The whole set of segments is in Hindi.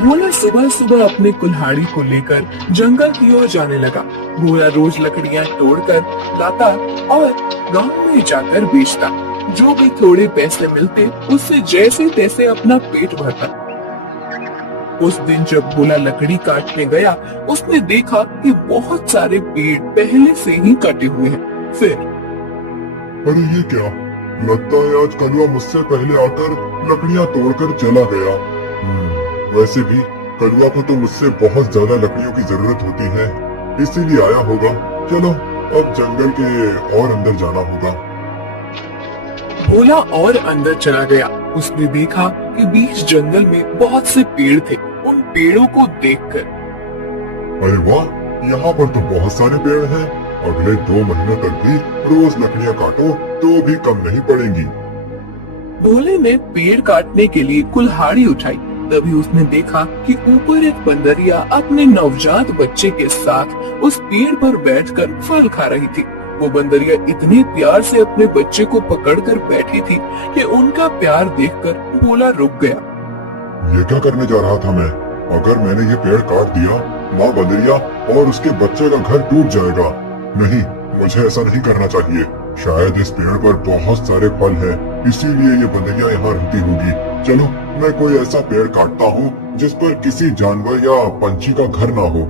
भोला सुबह सुबह अपने कुल्हाड़ी को लेकर जंगल की ओर जाने लगा। भोला रोज लकड़ियां तोड़कर लाता और गांव में जाकर बेचता। जो भी थोड़े पैसे मिलते उससे जैसे तैसे अपना पेट भरता। उस दिन जब भोला लकड़ी काटने गया, उसने देखा कि बहुत सारे पेड़ पहले से ही कटे हुए हैं। फिर अरे ये क्या, लगता है आज कलवा मुझसे पहले आकर लकड़ियां तोड़कर चला गया। वैसे भी कलवा को तो मुझसे बहुत ज्यादा लकड़ियों की जरूरत होती है, इसीलिए आया होगा। चलो अब जंगल के और अंदर जाना होगा। भोला और अंदर चला गया। उसने देखा कि बीच जंगल में बहुत से पेड़ थे। उन पेड़ों को देखकर अरे वाह, यहाँ पर तो बहुत सारे पेड़ हैं। अगले 2 महीनों तक भी रोज लकड़ियाँ काटो तो भी कम नहीं पड़ेंगी। भोले ने पेड़ काटने के लिए कुल्हाड़ी उठाई। तभी उसने देखा कि ऊपर एक बंदरिया अपने नवजात बच्चे के साथ उस पेड़ पर बैठकर फल खा रही थी। वो बंदरिया इतने प्यार से अपने बच्चे को पकड़कर बैठी थी कि उनका प्यार देखकर भोला रुक गया। ये क्या करने जा रहा था मैं? अगर मैंने ये पेड़ काट दिया, माँ बंदरिया और उसके बच्चे का घर टूट जाएगा। नहीं, मुझे ऐसा नहीं करना चाहिए। शायद इस पेड़ पर बहुत सारे फल हैं, इसीलिए ये बंदरिया यहाँ रहती होगी। चलो मैं कोई ऐसा पेड़ काटता हूँ जिस पर किसी जानवर या पंछी का घर ना हो।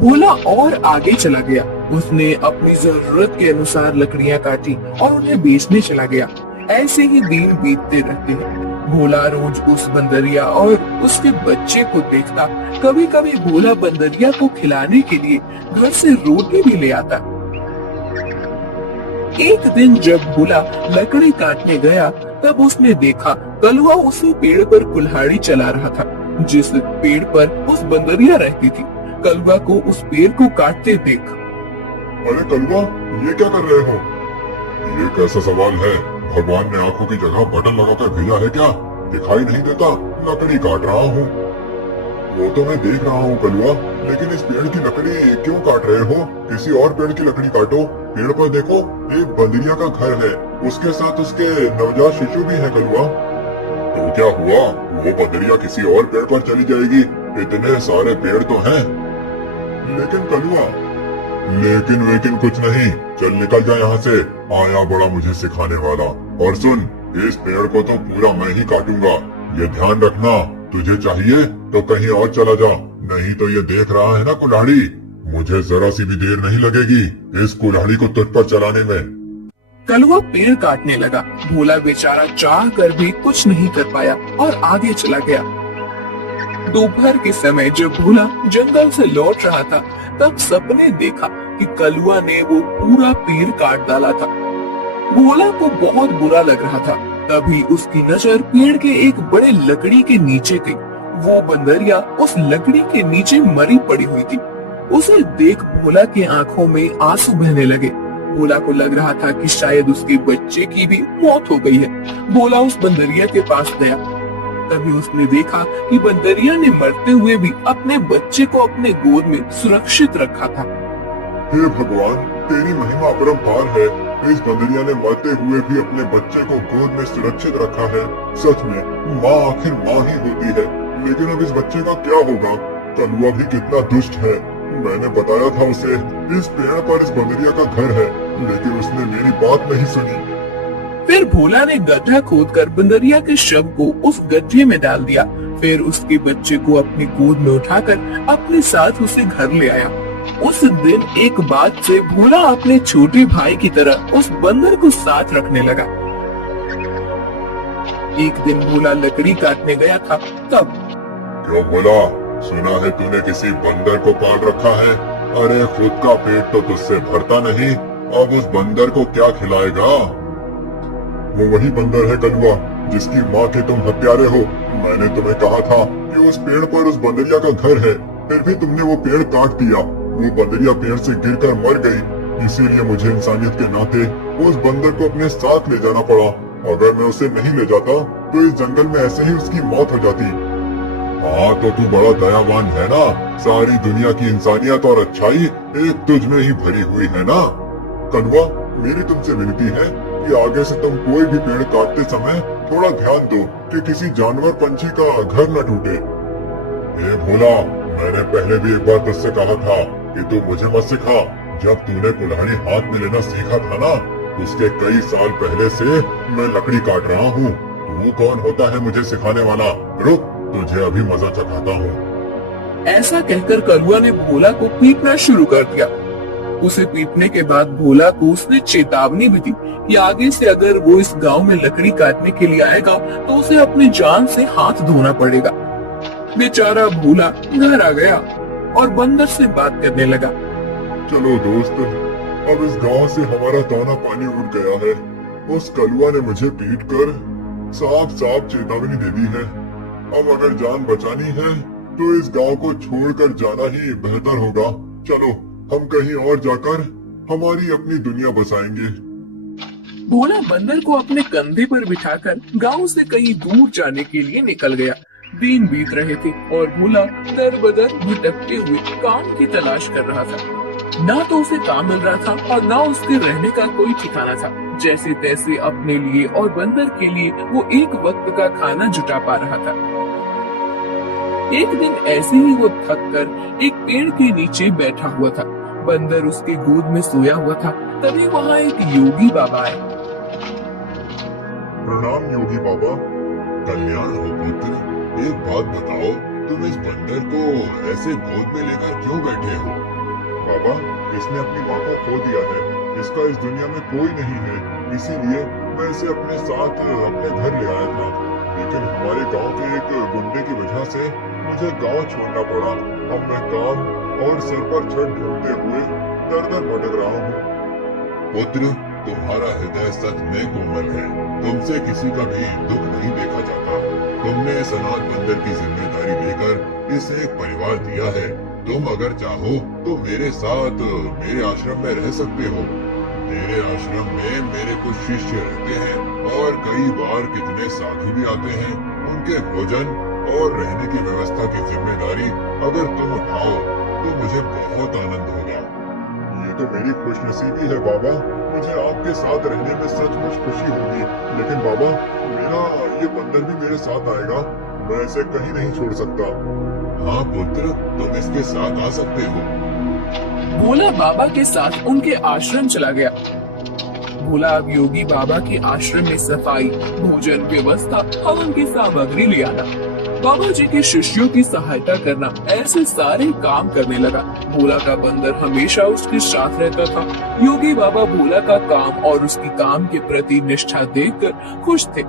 भोला और आगे चला गया। उसने अपनी जरूरत के अनुसार लकड़ियाँ काटी और उन्हें बेचने चला गया। ऐसे ही दिन बीतते रहते हैं। भोला रोज उस बंदरिया और उसके बच्चे को देखता। कभी कभी भोला बंदरिया को खिलाने के लिए घर से रोटी भी ले आता। एक दिन जब भोला लकड़ी काटने गया, तब उसने देखा कलवा उसी पेड़ पर कुल्हाड़ी चला रहा था जिस पेड़ पर उस बंदरिया रहती थी। कलवा को उस पेड़ को काटते देख, अरे कलवा, ये क्या कर रहे हो? ये कैसा सवाल है? भगवान ने आंखों की जगह बटन लगाकर भेजा है क्या? दिखाई नहीं देता? लकड़ी काट रहा हूँ। वो तो मैं देख रहा हूँ कलवा, लेकिन इस पेड़ की लकड़ी क्यों काट रहे हो? किसी और पेड़ की लकड़ी काटो। पेड़ पर देखो, एक बंदरिया का घर है, उसके साथ उसके नवजात शिशु भी है कलवा। तो क्या हुआ? वो बंदरिया किसी और पेड़ पर चली जाएगी। इतने सारे पेड़ तो हैं। लेकिन कलवा, लेकिन कुछ नहीं। चल निकल जा यहाँ से। आया बड़ा मुझे सिखाने वाला। और सुन, इस पेड़ को तो पूरा मैं ही काटूंगा। ये ध्यान रखना, तुझे चाहिए तो कहीं और चला जा, नहीं तो ये देख रहा है ना कुल्हाड़ी, मुझे जरा सी भी देर नहीं लगेगी इस कुल्हाड़ी को तुझ पर चलाने में। कलवा पेड़ काटने लगा। भोला बेचारा चाह कर भी कुछ नहीं कर पाया और आगे चला गया। दोपहर के समय जब भोला जंगल से लौट रहा था, तब सपने देखा कि कलवा ने वो पूरा पेड़ काट डाला था। भोला को बहुत बुरा लग रहा था। तभी उसकी नजर पेड़ के एक बड़े लकड़ी के नीचे गई। वो बंदरिया उस लकड़ी के नीचे मरी पड़ी हुई थी। उसे देख भोला की आंखों में आंसू बहने लगे। भोला को लग रहा था कि शायद उसके बच्चे की भी मौत हो गई है। भोला उस बंदरिया के पास गया। तभी उसने देखा कि बंदरिया ने मरते हुए भी अपने बच्चे को अपने गोद में सुरक्षित रखा था। हे भगवान, तेरी महिमा अपरंपार है। इस बंदरिया ने मरते हुए भी अपने बच्चे को गोद में सुरक्षित रखा है। सच में माँ आखिर माँ ही होती है। लेकिन अब इस बच्चे का क्या होगा? कलवा भी कितना दुष्ट है। मैंने बताया था उसे इस पेड़ पर इस बंदरिया का घर है, लेकिन उसने मेरी बात नहीं सुनी। फिर भोला ने गड्ढा खोदकर बंदरिया के शव को उस गड्ढे में डाल दिया। फिर उसके बच्चे को अपनी गोद में उठाकर अपने साथ उसे घर ले आया। उस दिन एक बात से भोला अपने छोटे भाई की तरह उस बंदर को साथ रखने लगा। एक दिन भोला लकड़ी काटने गया था। तब क्यों भोला, सुना है तूने किसी बंदर को पाल रखा है? अरे खुद का पेट तो तुझसे भरता नहीं, अब उस बंदर को क्या खिलाएगा? वो वही बंदर है कलवा, जिसकी माँ के तुम हत्यारे हो। मैंने तुम्हें कहा था कि उस पेड़ पर उस बंदरिया का घर है, फिर भी तुमने वो पेड़ काट दिया। वो बंदरिया पेड़ से गिरकर मर गई। इसीलिए मुझे इंसानियत के नाते उस बंदर को अपने साथ ले जाना पड़ा। अगर मैं उसे नहीं ले जाता तो इस जंगल में ऐसे ही उसकी मौत हो जाती। हाँ तो तू बड़ा दयावान है ना। सारी दुनिया की इंसानियत और अच्छाई एक तुझ में ही भरी हुई है ना। कलवा, मेरी तुमसे विनती है कि आगे से तुम कोई भी पेड़ काटते समय थोड़ा ध्यान दो कि किसी जानवर पंछी का घर न टूटे। ए भोला, मैंने पहले भी एक बार तुझसे कहा था कि तू मुझे मत सिखा। जब तूने कुल्हाड़ी हाथ में लेना सीखा था ना, उसके कई साल पहले से मैं लकड़ी काट रहा हूँ। तू कौन होता है मुझे सिखाने वाला? रुक, तुझे अभी मजा चखाता हूँ। ऐसा कहकर कलुआ ने भोला को पीटना शुरू कर दिया। उसे पीटने के बाद भोला को उसने चेतावनी भी दी कि आगे से अगर वो इस गांव में लकड़ी काटने के लिए आएगा तो उसे अपनी जान से हाथ धोना पड़ेगा। बेचारा भोला घर आ गया और बंदर से बात करने लगा। चलो दोस्त, अब इस गांव से हमारा दाना पानी उड़ गया है। उस कलुआ ने मुझे पीट कर साफ साफ चेतावनी दे दी है। अब अगर जान बचानी है तो इस गांव को छोड़कर जाना ही बेहतर होगा। चलो, हम कहीं और जाकर हमारी अपनी दुनिया बसाएंगे। भोला बंदर को अपने कंधे पर बिठाकर गांव से कहीं दूर जाने के लिए निकल गया। दिन बीत रहे थे और भोला दर बदर भटकते हुए काम की तलाश कर रहा था। ना तो उसे काम मिल रहा था और ना उसके रहने का कोई ठिकाना था। जैसे तैसे अपने लिए और बंदर के लिए वो एक वक्त का खाना जुटा पा रहा था। एक दिन ऐसे ही वो थक कर एक पेड़ के नीचे बैठा हुआ था। बंदर उसके गोद में सोया हुआ था। तभी वहाँ एक योगी बाबा आए। प्रणाम योगी बाबा। कल्याण हो पुत्र। एक बात बताओ, तुम इस बंदर को ऐसे गोद में लेकर क्यों बैठे हो? बाबा, इसने अपनी माँ को खो दिया है। इसका इस दुनिया में कोई नहीं है, इसीलिए मैं इसे अपने साथ अपने घर ले आया था। लेकिन हमारे गांव के एक गुंडे की वजह से मुझे गांव छोड़ना पड़ा। अब मैं काम और सिर पर छत ढूंढते हुए दर दर भटक रहा हूँ। पुत्र, तुम्हारा हृदय सच में कोमल है। तुमसे किसी का भी दुख नहीं देखा जाता। तुमने इस अनाथ बंदर की जिम्मेदारी लेकर इसे एक परिवार दिया है। तुम अगर चाहो तो मेरे साथ मेरे आश्रम में रह सकते हो। मेरे आश्रम में मेरे कुछ शिष्य रहते हैं और कई बार कितने साधु भी आते हैं। उनके भोजन और रहने की व्यवस्था की जिम्मेदारी अगर तुम उठाओ तो मुझे बहुत आनंद होगा। ये तो मेरी खुशनसीबी है बाबा। मुझे आपके साथ रहने में सचमुच खुशी होगी। लेकिन बाबा, मेरा ये बंदर भी मेरे साथ आएगा। मैं इसे कहीं नहीं छोड़ सकता। हाँ पुत्र, तुम इसके साथ आ सकते हो। भोला बाबा के साथ उनके आश्रम चला गया। भोला अब योगी बाबा के आश्रम में सफाई, भोजन व्यवस्था, हवन की सामग्री ले आना, बाबा जी के शिष्यों की सहायता करना, ऐसे सारे काम करने लगा। भोला का बंदर हमेशा उसके साथ रहता था। योगी बाबा भोला का काम और उसकी काम के प्रति निष्ठा देखकर खुश थे।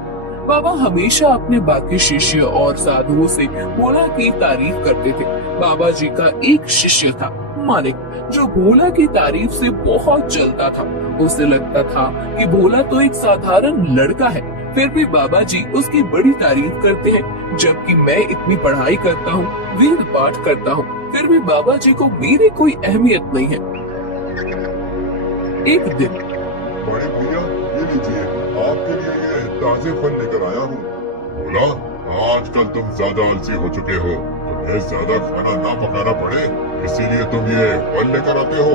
बाबा हमेशा अपने बाकी शिष्य और साधुओं से भोला की तारीफ करते थे। बाबा जी का एक शिष्य था मानिक, जो भोला की तारीफ से बहुत जलता था। उसे लगता था कि भोला तो एक साधारण लड़का है, फिर भी बाबा जी उसकी बड़ी तारीफ करते हैं। जबकि मैं इतनी पढ़ाई करता हूँ, वेद पाठ करता हूँ, फिर भी बाबा जी को मेरी कोई अहमियत नहीं है। एक दिन, बड़े भैया, ये लीजिए, आपके लिए ये ताजे फल लेकर आया हूँ। बोला, आजकल तुम ज्यादा आलसी हो चुके हो। तुम्हें ज्यादा खाना ना पकाना पड़े, इसीलिए तुम ये फल लेकर आते हो।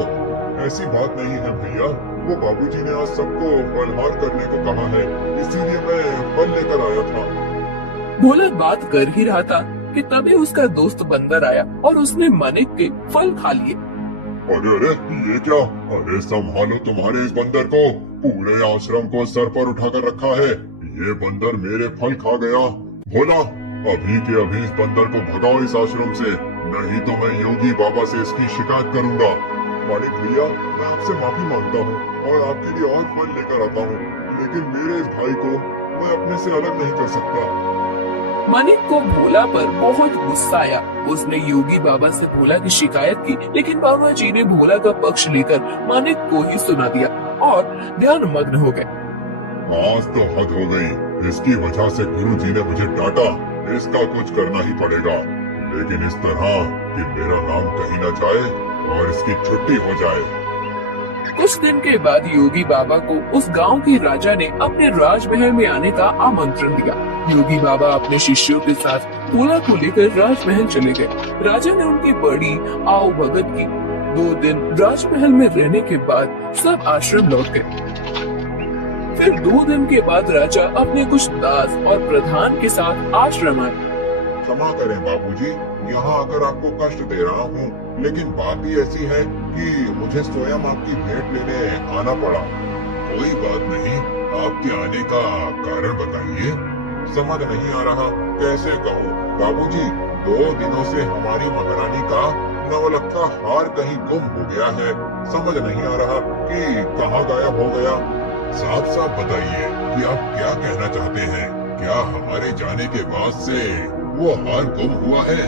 ऐसी बात नहीं है भैया, वो बाबूजी ने आज सबको फलहार करने को कहा है, इसीलिए मैं फल लेकर आया था। भोला बात कर ही रहा था कि तभी उसका दोस्त बंदर आया और उसने मानिक के फल खा लिए। अरे अरे, ये क्या? अरे संभालो तुम्हारे इस बंदर को। पूरे आश्रम को सर पर उठाकर रखा है। ये बंदर मेरे फल खा गया। भोला, अभी के अभी इस बंदर को भगाओ इस आश्रम से, नहीं तो मैं योगी बाबा से इसकी शिकायत करूंगा। मानिक भैया, मैं आपसे माफी मांगता हूँ और आपके लिए और फल लेकर आता हूँ, लेकिन मेरे इस भाई को मैं अपने से अलग नहीं कर सकता। मानिक को भोला पर बहुत गुस्सा आया। उसने योगी बाबा से भोला की शिकायत की, लेकिन बाबा जी ने भोला का पक्ष लेकर मानिक को ही सुना दिया और ध्यान मग्न हो गए। आज तो हद हो गई। इसकी वजह से गुरु जी ने मुझे डांटा। इसका कुछ करना ही पड़ेगा, लेकिन इस तरह कि मेरा नाम कहीं न जाए और इसकी छुट्टी हो जाए। कुछ दिन के बाद योगी बाबा को उस गांव के राजा ने अपने राजमहल में आने का आमंत्रण दिया। योगी बाबा अपने शिष्यों के साथ भोला को लेकर राजमहल चले गए। राजा ने उनकी बड़ी आओ भगत की। 2 दिन राजमहल में रहने के बाद सब आश्रम लौट गए। फिर 2 दिन के बाद राजा अपने कुछ दास और प्रधान के साथ आश्रम आए। क्षमा करें बाबूजी, यहाँ आकर आपको कष्ट दे रहा हूँ, लेकिन बात ही ऐसी है कि मुझे स्वयं आपकी भेंट लेने आना पड़ा। कोई बात नहीं, आपके आने का कारण बताइए। समझ नहीं आ रहा कैसे कहूँ बाबूजी, 2 दिनों से हमारी महारानी का नवलखा हार कहीं गुम हो गया है। समझ नहीं आ रहा कि कहाँ गायब हो गया। साफ साफ बताइए कि आप क्या कहना चाहते हैं। क्या हमारे जाने के बाद से वो हार गुम हुआ है?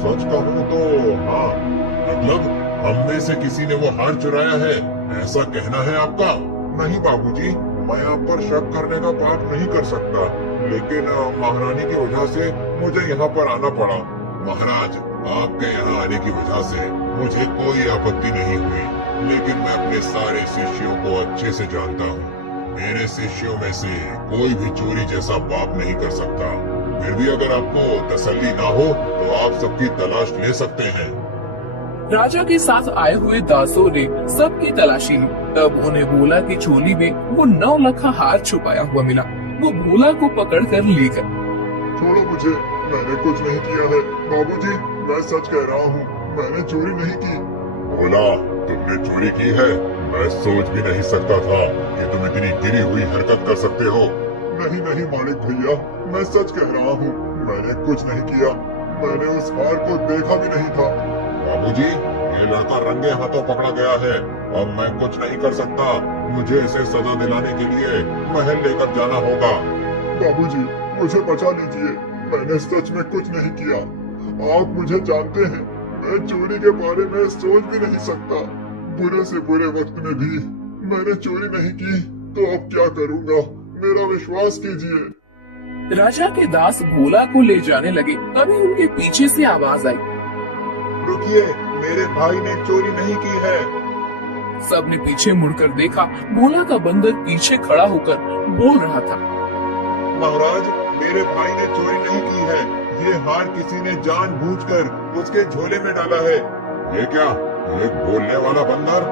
सच कहूँ तो हाँ। मतलब हम में से किसी ने वो हार चुराया है, ऐसा कहना है आपका? नहीं बाबूजी, मैं आप पर शक करने का पाप नहीं कर सकता, लेकिन महारानी की वजह से मुझे यहाँ पर आना पड़ा। महाराज, आपके यहाँ आने की वजह से मुझे कोई आपत्ति नहीं हुई, लेकिन मैं अपने सारे शिष्यों को अच्छे से जानता हूँ। मेरे शिष्यों में से कोई भी चोरी जैसा पाप नहीं कर सकता। फिर भी अगर आपको तसल्ली ना हो तो आप सबकी तलाश ले सकते हैं। राजा के साथ आए हुए दासों ने सबकी तलाशी ली। तब उन्हें भोला की झोली में वो 9 लखा हार छुपाया हुआ मिला। वो भोला को पकड़कर ले गए। छोड़ो मुझे, मैंने कुछ नहीं किया है बाबूजी, मैं सच कह रहा हूँ, मैंने चोरी नहीं की। भोला, तुमने चोरी की है? मैं सोच भी नहीं सकता था कि तुम इतनी गिरी हुई हरकत कर सकते हो। नहीं नहीं मालिक भैया, मैं सच कह रहा हूँ, मैंने कुछ नहीं किया। मैंने उस हार को देखा भी नहीं था। बाबूजी, ये लड़का रंगे हाथों पकड़ा गया है, अब मैं कुछ नहीं कर सकता। मुझे इसे सजा दिलाने के लिए महल लेकर जाना होगा। बाबूजी, मुझे बचा लीजिए, मैंने सच में कुछ नहीं किया। आप मुझे जानते हैं, मैं चोरी के बारे में सोच भी नहीं सकता। बुरे से बुरे वक्त में भी मैंने चोरी नहीं की, तो अब क्या करूँगा? मेरा विश्वास कीजिए। राजा के दास भोला को ले जाने लगे, तभी उनके पीछे से आवाज आई। रुकिए, मेरे भाई ने चोरी नहीं की है। सबने पीछे मुड़कर देखा। भोला का बंदर पीछे खड़ा होकर बोल रहा था। महाराज, मेरे भाई ने चोरी नहीं की है। ये हार किसी ने जानबूझकर उसके झोले में डाला है। ये क्या, एक बोलने वाला बंदर?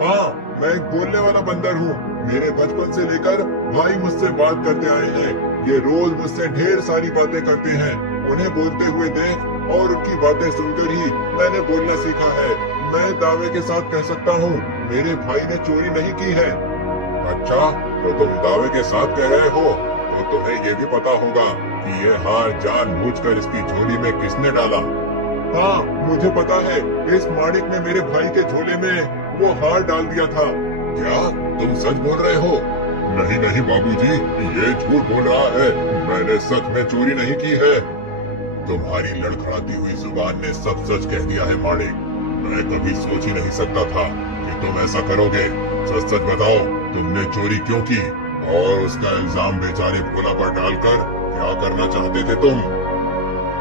हाँ, मैं एक बोलने वाला बंदर हूँ। मेरे बचपन से लेकर भाई मुझसे बात करते आए हैं। ये रोज मुझसे ढेर सारी बातें करते हैं। उन्हें बोलते हुए देख और उनकी बातें सुनकर ही मैंने बोलना सीखा है। मैं दावे के साथ कह सकता हूँ, मेरे भाई ने चोरी नहीं की है। अच्छा, तो तुम दावे के साथ कह रहे हो, तो तुम्हें ये भी पता होगा कि ये हार जानबूझकर इसकी झोली में किसने डाला? हाँ, मुझे पता है, इस माणिक ने मेरे भाई के झोले में वो हार डाल दिया था। क्या तुम सच बोल रहे हो? नहीं नहीं बाबूजी, ये झूठ बोल रहा है। मैंने सच में चोरी नहीं की है। तुम्हारी लड़खड़ाती हुई जुबान ने सब सच कह दिया है माणिक। मैं कभी सोच ही नहीं सकता था कि तुम ऐसा करोगे। सच सच बताओ, तुमने चोरी क्यों की और उसका इल्जाम बेचारे भोला पर डालकर क्या करना चाहते थे तुम?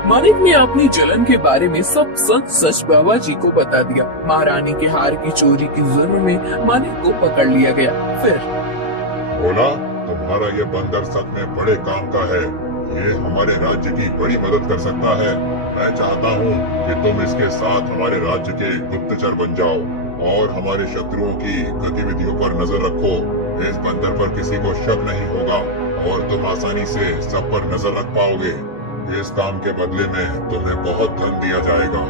मानिक ने अपनी जलन के बारे में सब सच सच बाबा जी को बता दिया। महारानी के हार की चोरी के जुर्म में मानिक को पकड़ लिया गया। फिर भोला, तुम्हारा ये बंदर सच में बड़े काम का है। ये हमारे राज्य की बड़ी मदद कर सकता है। मैं चाहता हूँ कि तुम इसके साथ हमारे राज्य के गुप्तचर बन जाओ और हमारे शत्रुओं की गतिविधियों पर नजर रखो। इस बंदर पर किसी को शक नहीं होगा और तुम आसानी से सब पर नजर रख पाओगे। इस काम के बदले में तुम्हें बहुत धन दिया जाएगा।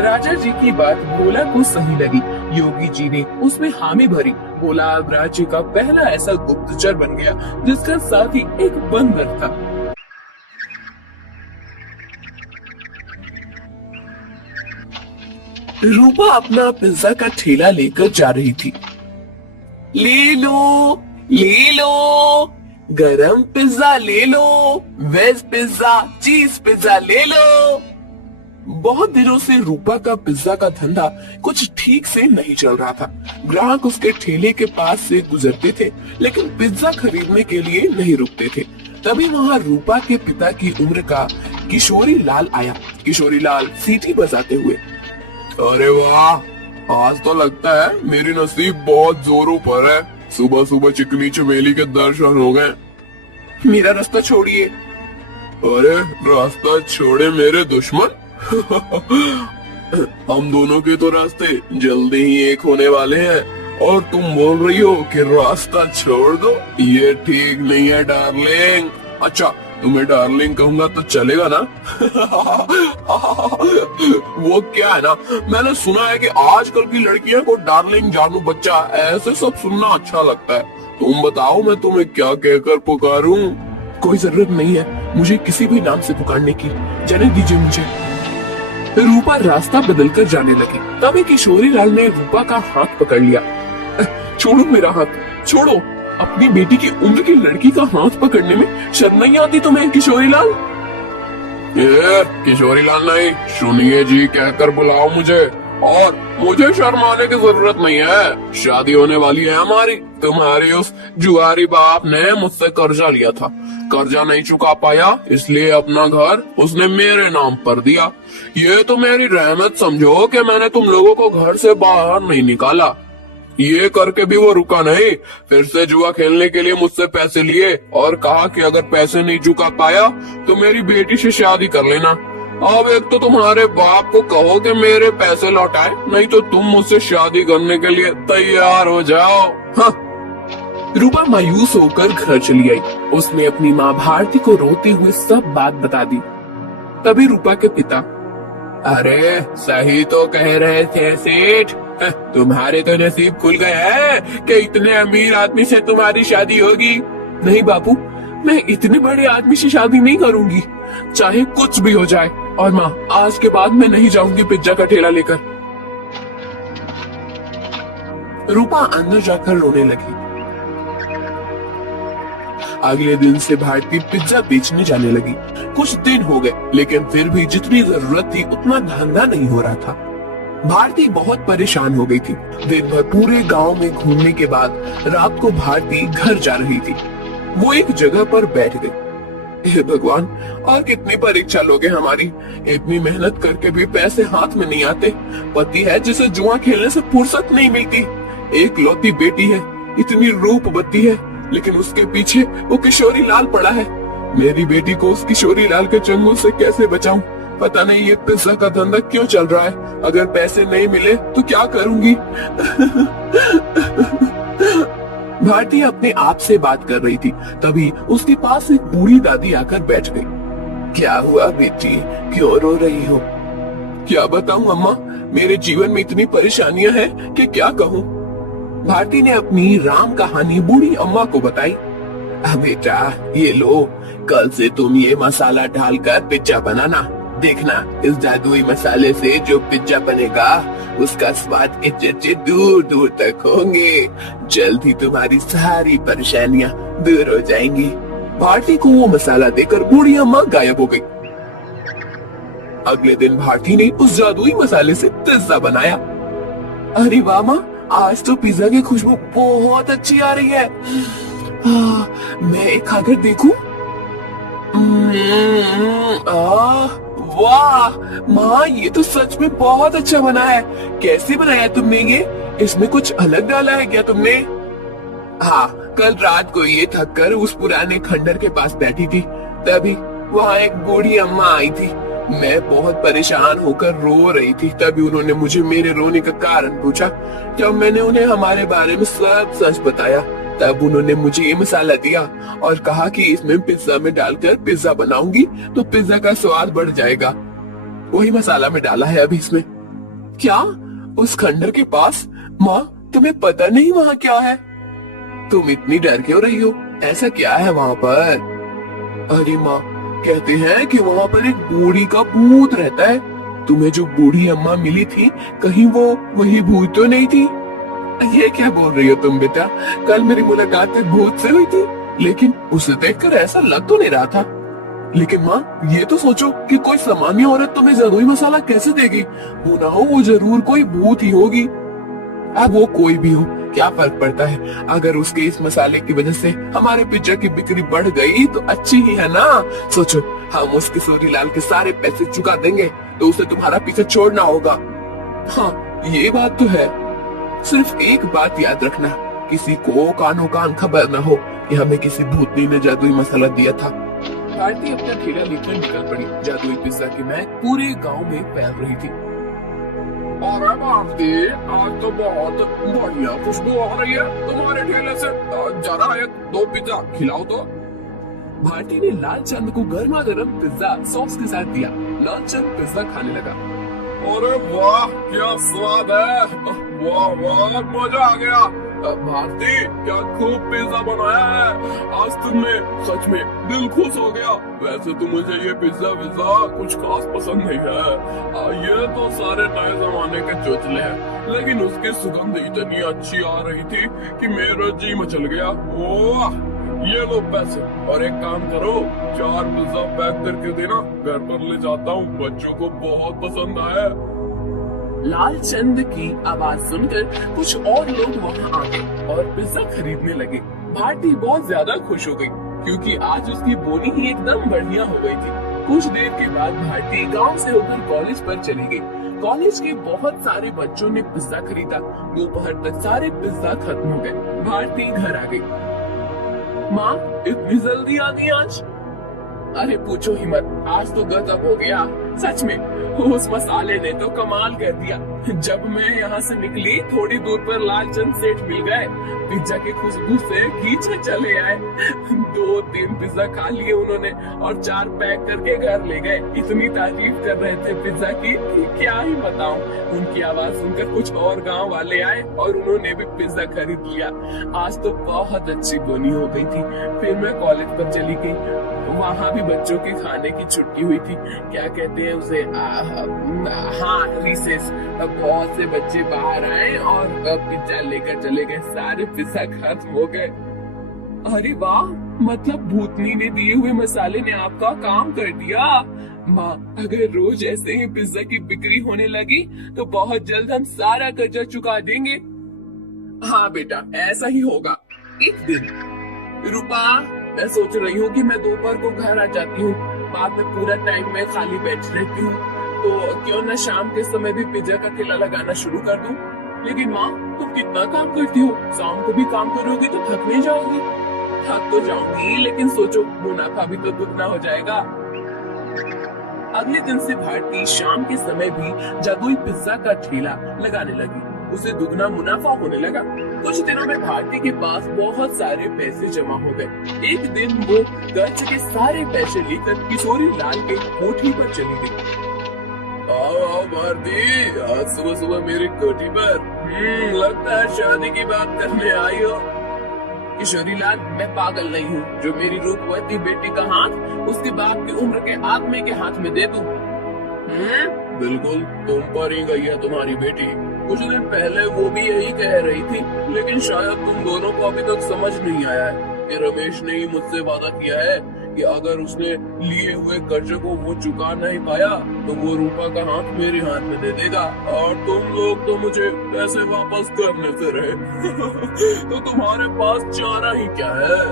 राजा जी की बात भोला को सही लगी। योगी जी ने उसमें हामी भरी। भोला अब राज्य का पहला ऐसा गुप्तचर बन गया जिसका साथ ही एक बंदर था। रूपा अपना पिज्जा का ठेला लेकर जा रही थी। ले लो, गरम पिज्जा ले लो, वेज पिज्जा, चीज पिज्जा ले लो। बहुत दिनों से रूपा का पिज्जा का धंधा कुछ ठीक से नहीं चल रहा था। ग्राहक उसके ठेले के पास से गुजरते थे, लेकिन पिज्जा खरीदने के लिए नहीं रुकते थे। तभी वहाँ रूपा के पिता की उम्र का किशोरी लाल आया। किशोरी लाल सीटी बजाते हुए, अरे वाह, आज तो लगता है मेरी नसीब बहुत जोरों पर है। सुबह सुबह चिकनी चमेली के दर्शन हो गए। मेरा रास्ता छोड़िए। अरे रास्ता छोड़े मेरे दुश्मन। हम दोनों के तो रास्ते जल्दी ही एक होने वाले हैं और तुम बोल रही हो कि रास्ता छोड़ दो। ये ठीक नहीं है डार्लिंग। अच्छा, तुम्हें डार्लिंग कहूंगा तो चलेगा ना? वो क्या है ना, मैंने सुना है कि आजकल की लड़कियों को डार्लिंग, जानू, बच्चा ऐसे सब सुनना अच्छा लगता है। तुम बताओ मैं तुम्हें क्या कहकर पुकारूं? कोई जरूरत नहीं है मुझे किसी भी नाम से पुकारने की, जाने दीजिए मुझे। रूपा रास्ता बदलकर जाने लगी। तभी किशोरी लाल ने रूपा का हाथ पकड़ लिया। छोड़ो मेरा हाथ, छोड़ो। अपनी बेटी की उम्र की लड़की का हाथ पकड़ने में शर्म नहीं आती तुम्हें किशोरी लाल? ये किशोरी लाल नहीं, सुनिए जी कहकर बुलाओ मुझे। और मुझे शर्माने की जरूरत नहीं है, शादी होने वाली है हमारी। तुम्हारी उस जुआरी बाप ने मुझसे कर्जा लिया था, कर्जा नहीं चुका पाया, इसलिए अपना घर उसने मेरे नाम पर दिया। ये तो मेरी रहमत समझो कि मैंने तुम लोगों को घर से बाहर नहीं निकाला। ये करके भी वो रुका नहीं, फिर से जुआ खेलने के लिए मुझसे पैसे लिए और कहा कि अगर पैसे नहीं चुका पाया तो मेरी बेटी से शादी कर लेना। अब एक तो तुम्हारे बाप को कहो कि मेरे पैसे लौटाए, नहीं तो तुम मुझसे शादी करने के लिए तैयार हो जाओ। हाँ। रूपा मायूस होकर घर चली आई। उसने अपनी माँ भारती को रोते हुए सब बात बता दी। तभी रूपा के पिता, अरे सही तो कह रहे थे सेठ, तुम्हारे तो नसीब खुल गए हैं कि इतने अमीर आदमी से तुम्हारी शादी होगी। नहीं बापू, मैं इतने बड़े आदमी से शादी नहीं करूंगी, चाहे कुछ भी हो जाए। और माँ, आज के बाद मैं नहीं जाऊंगी पिज्जा का ठेला लेकर। रूपा अंदर जाकर रोने लगी। अगले दिन से भारती पिज्जा बेचने जाने लगी। कुछ दिन हो गए, लेकिन फिर भी जितनी जरूरत थी उतना धंधा नहीं हो रहा था। भारती बहुत परेशान हो गई थी। दिन भर पूरे गांव में घूमने के बाद रात को भारती घर जा रही थी। वो एक जगह पर बैठ गई। हे भगवान, और कितनी परीक्षा लोगे हमारी? इतनी मेहनत करके भी पैसे हाथ में नहीं आते। पति है जिसे जुआ खेलने से फुर्सत नहीं मिलती। एक लौती बेटी है, इतनी रूपवती है, लेकिन उसके पीछे वो किशोरी लाल पड़ा है। मेरी बेटी को उस किशोरी लाल के चंगुल से कैसे बचाऊं? पता नहीं ये पिज्जा का धंधा क्यों चल रहा है। अगर पैसे नहीं मिले तो क्या करूंगी? भारती अपने आप से बात कर रही थी। तभी उसके पास एक बूढ़ी दादी आकर बैठ गई। क्या हुआ बेटी, क्यों रो रही हो? क्या बताऊं अम्मा, मेरे जीवन में इतनी परेशानियां हैं कि क्या कहूं। भारती ने अपनी राम कहानी बूढ़ी अम्मा को बताई। बेटा ये लो, कल से तुम ये मसाला डालकर पिज्जा बनाना। देखना, इस जादुई मसाले से जो पिज्जा बनेगा उसका स्वाद के चर्चे दूर दूर तक होंगे। जल्द ही तुम्हारी सारी परेशानियां दूर हो जाएंगी। भारती को वो मसाला देकर बूढ़ी अम्मा गायब हो गई। अगले दिन भारती ने उस जादुई मसाले से पिज्जा बनाया। अरे वाह माँ, आज तो पिज्जा की खुशबू बहुत अच्छी आ रही है। मैं एक खाकर देखूं? वाह माँ, ये तो सच में बहुत अच्छा बना है। कैसे बनाया तुमने ये? इसमें कुछ अलग डाला है क्या तुमने? हाँ, कल रात को ये थक कर उस पुराने खंडर के पास बैठी थी, तभी वहाँ एक बूढ़ी अम्मा आई थी। मैं बहुत परेशान होकर रो रही थी। तभी उन्होंने मुझे मेरे रोने का कारण पूछा। जब मैंने उन्हें हमारे बारे में सब सच बताया, तब उन्होंने मुझे ये मसाला दिया और कहा कि इसमें पिज्जा में डालकर पिज्जा बनाऊंगी तो पिज्जा का स्वाद बढ़ जाएगा। वही मसाला में डाला है अभी इसमें। क्या? उस खंडर के पास? माँ, तुम्हें पता नहीं वहाँ क्या है? तुम इतनी डर क्यों रही हो? ऐसा क्या है वहाँ पर? अरे माँ, कहते हैं कि वहाँ पर एक बूढ़ी का भूत रहता है। तुम्हें जो बूढ़ी अम्मा मिली थी, कहीं वो वही भूत तो नहीं थी? ये क्या बोल रही हो तुम बेटा? कल मेरी मुलाकात एक भूत से हुई थी, लेकिन उसे देखकर ऐसा लग तो नहीं रहा था। लेकिन माँ, ये तो सोचो कि कोई सामान्य औरत तुम्हें जादुई मसाला कैसे देगी? हो ना हो वो जरूर कोई भूत ही होगी। अब वो कोई भी हो, क्या फर्क पड़ता है? अगर उसके इस मसाले की वजह से हमारे पिज्जा की बिक्री बढ़ गई तो अच्छी ही है ना। सोचो, हम उस किशोरी लाल के सारे पैसे चुका देंगे तो उसे तुम्हारा पीछा छोड़ना होगा। हाँ, ये बात तो है। सिर्फ एक बात याद रखना, किसी को कानो कान खबर न हो कि हमें किसी भूतनी ने जादुई मसाला दिया था। भारती अपना ठेला लेकर निकल पड़ी। जादुई पिज्जा की महक पूरे गांव में फैल रही थी। अरे भारती, आज तो बहुत बढ़िया खुशबू आ रही है तुम्हारे ठेले से। जरा एक दो पिज्जा खिलाओ तो। भारती ने लालचंद को गर्मा गर्म पिज्जा सॉस के साथ दिया। लालचंद पिज्जा खाने लगा। अरे वाह, क्या स्वाद है, वाह वाह, मजा आ गया। भारती, क्या खूब पिज्जा बनाया है, आज तुमने सच में दिल खुश हो गया। वैसे तो मुझे ये पिज्जा विज्जा कुछ खास पसंद नहीं है, ये तो सारे नए जमाने के चोचले हैं, लेकिन उसकी सुगंध इतनी अच्छी आ रही थी कि मेरा जी मचल गया। ओह, ये लो पैसे, और एक काम करो, 4 पिज्जा पैक करके देना, घर पर ले जाता हूँ, बच्चों को बहुत पसंद आया। लालचंद की आवाज सुनकर कुछ और लोग वहाँ आ गए और पिज्जा खरीदने लगे। भारती बहुत ज्यादा खुश हो गई, क्योंकि आज उसकी बोनी ही एकदम बढ़िया हो गई थी। कुछ देर के बाद भारती गांव से होकर कॉलेज पर चली गई। कॉलेज के बहुत सारे बच्चों ने पिज्जा खरीदा। दोपहर तक सारे पिज्जा खत्म हो गए। भारती घर आ गई। माँ, इतनी जल्दी आ गई आज? अरे पूछो ही मत, आज तो गजब हो गया, सच में उस मसाले ने तो कमाल कर दिया। जब मैं यहाँ से निकली, थोड़ी दूर पर लालचंद सेठ मिल गए, पिज्जा की खुशबू से खींचे चले आए। 2-3 पिज्जा खा लिए उन्होंने और 4 पैक करके घर ले गए। इतनी तारीफ कर रहे थे पिज्जा की कि क्या ही बताऊं। उनकी आवाज सुनकर कुछ और गांव वाले आए और उन्होंने भी पिज्जा खरीद लिया। आज तो बहुत अच्छी बोनी हो गई थी। फिर मैं कॉलेज पर चली गई। वहाँ भी बच्चों के खाने की छुट्टी हुई थी, क्या कहते हैं उसे, हाँ, रिसेस। बहुत से बच्चे बाहर आए और पिज्जा लेकर चले गए। सारे पिज्जा खत्म हो गए। अरे वाह, मतलब भूतनी ने दिए हुए मसाले ने आपका काम कर दिया। माँ, अगर रोज ऐसे ही पिज्जा की बिक्री होने लगी तो बहुत जल्द हम सारा कर्जा चुका देंगे। हाँ बेटा, ऐसा ही होगा। एक दिन, रूपा, मैं सोच रही हूँ कि मैं दोपहर को घर आ जाती हूँ, बाद में पूरा टाइम मैं खाली बैठ रहती हूँ, तो क्यों न शाम के समय भी पिज्जा का ठेला लगाना शुरू कर दूँ। लेकिन माँ, तुम कितना काम करती हो, शाम को भी काम करोगी तो थक नहीं जाओगी। थक तो जाऊंगी, लेकिन सोचो मुनाफा भी तो दुगना हो जाएगा। अगले दिन से भारती शाम के समय भी जादुई पिज्जा का ठेला लगाने लगी। उसे दुगना मुनाफा होने लगा। कुछ दिनों में भारती के पास बहुत सारे पैसे जमा हो गए। एक दिन वो कर्ज के सारे पैसे लेकर किशोरी लाल के कोठी पर चली गई। आओ भारती, आज सुबह सुबह मेरी कोठी पर, लगता है शादी की बात करने आई हो। किशोरी लाल, मैं पागल नहीं हूँ जो मेरी रूपवती बेटी का हाथ उसके बाप की उम्र के आदमी के हाथ में दे दूं। बिल्कुल, तुम पर ही गई है तुम्हारी बेटी। कुछ दिन पहले वो भी यही कह रही थी, लेकिन शायद तुम दोनों को अभी तक समझ नहीं आया है कि रमेश ने ही मुझसे वादा किया है कि अगर उसने लिए हुए कर्ज को वो चुका नहीं पाया तो वो रूपा का हाथ मेरे हाथ में दे देगा, और तुम लोग तो मुझे पैसे वापस करने से रहे। तो तुम्हारे पास चारा ही क्या है?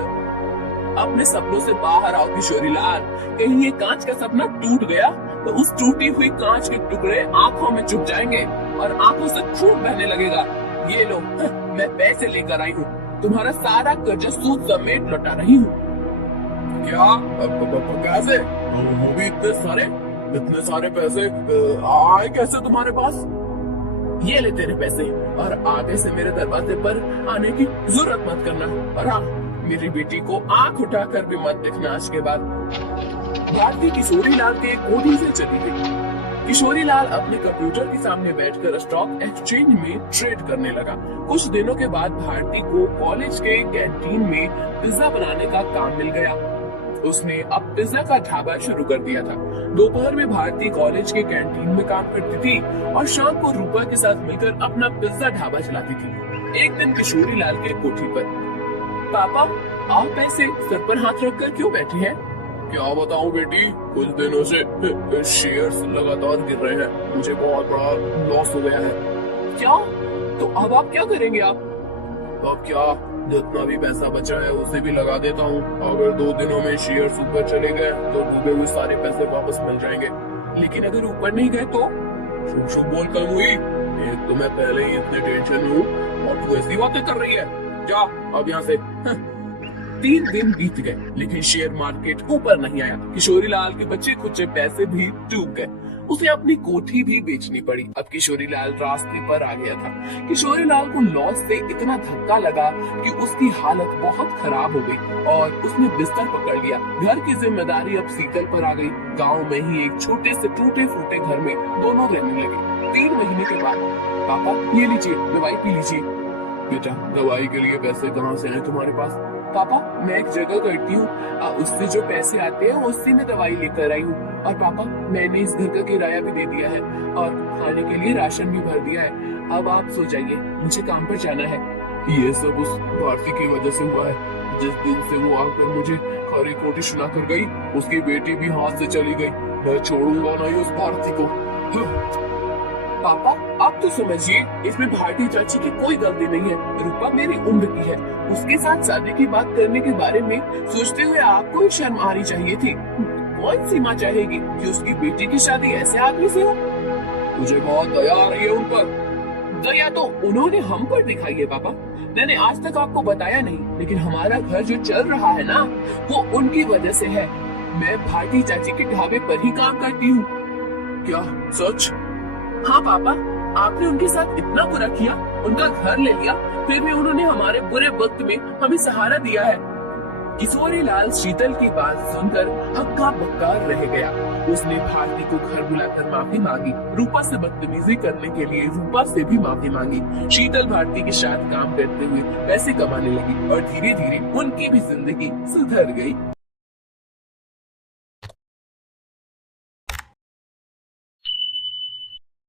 अपने सपनों से बाहर आओ किशोरी लाल। कहीं ये कांच का सपना टूट गया तो उस टूटी हुई कांच के टुकड़े आंखों में चुभ जाएंगे और आंखों से खून बहने लगेगा। ये लो, मैं पैसे लेकर आई हूँ, तुम्हारा सारा कर्जा सूद समेत लौटा रही हूँ। क्या? कैसे? वो भी इतने सारे पैसे आए कैसे तुम्हारे पास? ये ले तेरे पैसे, और आगे से मेरे दरवाजे पर आने की जरूरत मत करना। और हाँ, मेरी बेटी को आंख उठाकर भी मत देखना आज के बाद। भारती किशोरी लाल के कोठी से चली गई। किशोरी लाल अपने कंप्यूटर के सामने बैठकर स्टॉक एक्सचेंज में ट्रेड करने लगा। कुछ दिनों के बाद भारती को कॉलेज के कैंटीन में पिज्जा बनाने का काम मिल गया। उसने अब पिज्जा का ढाबा शुरू कर दिया था। दोपहर में भारती कॉलेज के कैंटीन में काम करती थी और शाम को रूपा के साथ मिलकर अपना पिज्जा ढाबा चलाती थी। एक दिन किशोरी लाल के कोठी पर, पापा, आप ऐसे सर पर हाथ रखकर क्यों बैठे हैं? क्या बताऊं बेटी, कुछ दिनों से शेयर्स लगातार गिर रहे हैं, मुझे बहुत बड़ा लॉस हो गया है। क्या? तो अब आप क्या करेंगे? आप अब क्या, जितना भी पैसा बचा है उसे भी लगा देता हूँ। अगर 2 दिनों में शेयर्स ऊपर चले गए तो डूबे हुए सारे पैसे वापस मिल जाएंगे। लेकिन अगर ऊपर नहीं गए तो? शुभ शुभ बोल कल हुई, एक तो मैं पहले ही इतने टेंशन में हूँ और तू ऐसी बातें कर रही है। जा अब यहाँ से। 3 दिन बीत गए, लेकिन शेयर मार्केट ऊपर नहीं आया। किशोरी लाल के बचे खुचे पैसे भी डूब गए। उसे अपनी कोठी भी बेचनी पड़ी। अब किशोरीलाल रास्ते पर आ गया था। किशोरीलाल को लॉस से इतना धक्का लगा कि उसकी हालत बहुत खराब हो गई और उसने बिस्तर पकड़ लिया। घर की जिम्मेदारी अब शीतल पर आ गई। गांव में ही एक छोटे से टूटे फूटे घर में दोनों रहने लगे। 3 महीने के बाद, पापा ये लीजिए, दवाई पी लीजिए। बेटा, दवाई के लिए पैसे कहाँ से हैं तुम्हारे पास? पापा, मैं एक जगह करती हूँ, उससे जो पैसे आते हैं उससे मैं दवाई लेकर आई हूँ। और पापा, मैंने इस घर का किराया भी दे दिया है और खाने के लिए राशन भी भर दिया है। अब आप सो जाइए, मुझे काम पर जाना है। ये सब उस भारती की वजह से हुआ है। जिस दिन से वो आकर मुझे खरी खोटी सुना कर गई, उसकी बेटी भी हाथ से चली गई। मैं छोड़ूंगा नहीं उस भारती को। पापा, आप तो समझिए, इसमें भारती चाची की कोई गलती नहीं है। रूपा मेरी उम्र की है। उसके साथ शादी की बात करने के बारे में सोचते हुए आपको ही शर्म आनी चाहिए थी। कौन सी माँ चाहेगी कि उसकी बेटी की शादी ऐसे आदमी से हो? मुझे बहुत दया आ रही है उन पर। दया तो उन्होंने हम पर दिखाई है पापा। मैंने आज तक आपको बताया नहीं, लेकिन हमारा घर जो चल रहा है ना, वो उनकी वजह से है। मैं भारती चाची के ढाबे पर ही काम करती हूँ। क्या सच? हाँ पापा, आपने उनके साथ इतना बुरा किया, उनका घर ले लिया, फिर भी उन्होंने हमारे बुरे वक्त में हमें सहारा दिया है। किशोरीलाल शीतल की बात सुनकर हक्का बक्का रह गया। उसने भारती को घर बुलाकर माफी मांगी। रूपा से बदतमीजी करने के लिए रूपा से भी माफी मांगी। शीतल भारती के साथ काम करते हुए पैसे कमाने लगी और धीरे धीरे उनकी भी जिंदगी सुधर गई।